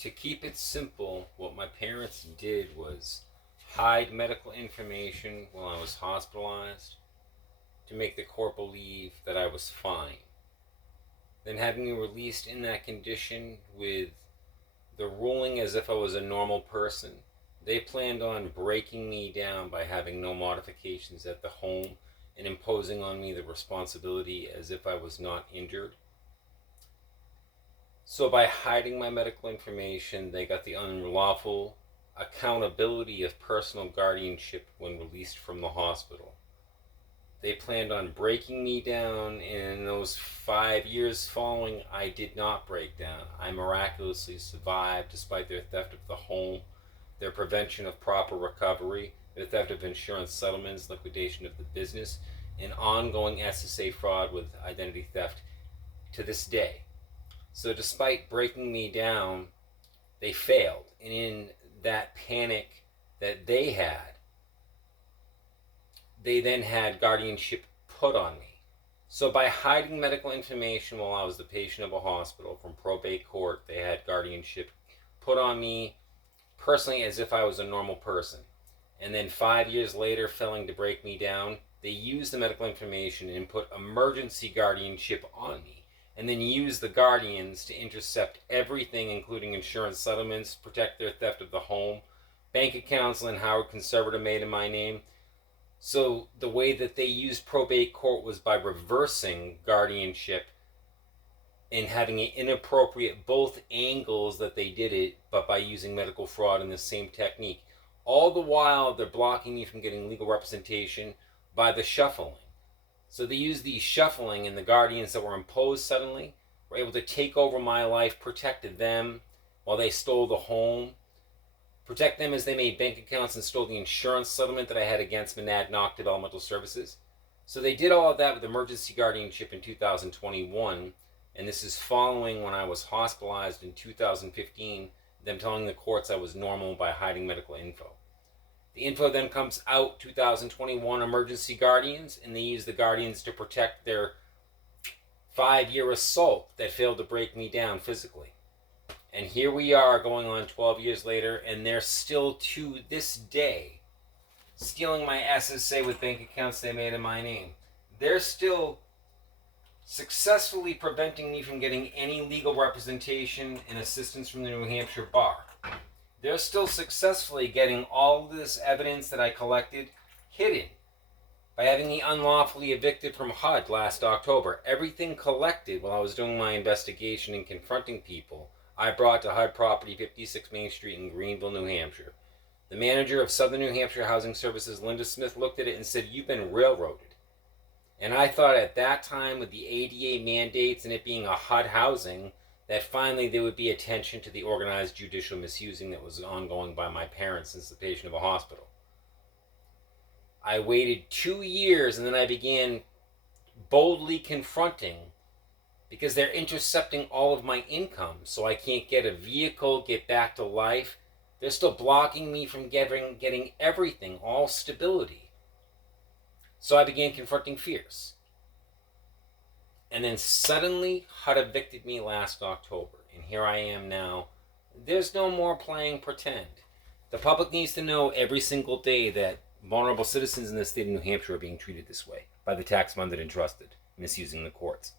To keep it simple, what my parents did was hide medical information while I was hospitalized to make the court believe that I was fine. Then having me released in that condition with the ruling as if I was a normal person, they planned on breaking me down by having no modifications at the home and imposing on me the responsibility as if I was not injured. So by hiding my medical information, they got the unlawful accountability of personal guardianship when released from the hospital. They planned on breaking me down, and in those 5 years following, I did not break down. I miraculously survived despite their theft of the home, their prevention of proper recovery, their theft of insurance settlements, liquidation of the business, and ongoing SSA fraud with identity theft to this day. So despite breaking me down, they failed. And in that panic that they had, they then had guardianship put on me. So by hiding medical information while I was the patient of a hospital from probate court, they had guardianship put on me personally as if I was a normal person. And then 5 years later, failing to break me down, they used the medical information and put emergency guardianship on me. And then used the guardians to intercept everything, including insurance settlements, protect their theft of the home, bank accounts Lynn Howard Conservator made in my name. So the way that they used probate court was by reversing guardianship and having it inappropriate both angles that they did it, but by using medical fraud in the same technique. All the while, they're blocking me from getting legal representation by the shuffling. So they used the shuffling, and the guardians that were imposed suddenly were able to take over my life, protected them while they stole the home, protect them as they made bank accounts and stole the insurance settlement that I had against Monadnock Developmental Services. So they did all of that with emergency guardianship in 2021, and this is following when I was hospitalized in 2015, them telling the courts I was normal by hiding medical info. The info then comes out 2021 emergency guardians, and they use the guardians to protect their 5-year assault that failed to break me down physically. And here we are going on 12 years later, and they're still to this day stealing my SSA with bank accounts they made in my name. They're still successfully preventing me from getting any legal representation and assistance from the New Hampshire Bar. They're still successfully getting all this evidence that I collected hidden by having me unlawfully evicted from HUD last October. Everything collected while I was doing my investigation and confronting people, I brought to HUD property 56 Main Street in Greenville, New Hampshire. The manager of Southern New Hampshire Housing Services, Linda Smith, looked at it and said, "You've been railroaded." And I thought at that time, with the ADA mandates and it being a HUD housing, that finally there would be attention to the organized judicial misusing that was ongoing by my parents since the patient of a hospital. I waited 2 years, and then I began boldly confronting, because they're intercepting all of my income, so I can't get a vehicle, get back to life. They're still blocking me from getting everything, all stability. So I began confronting fears. And then suddenly, HUD evicted me last October, and here I am now. There's no more playing pretend. The public needs to know every single day that vulnerable citizens in the state of New Hampshire are being treated this way by the tax-funded and trusted, misusing the courts.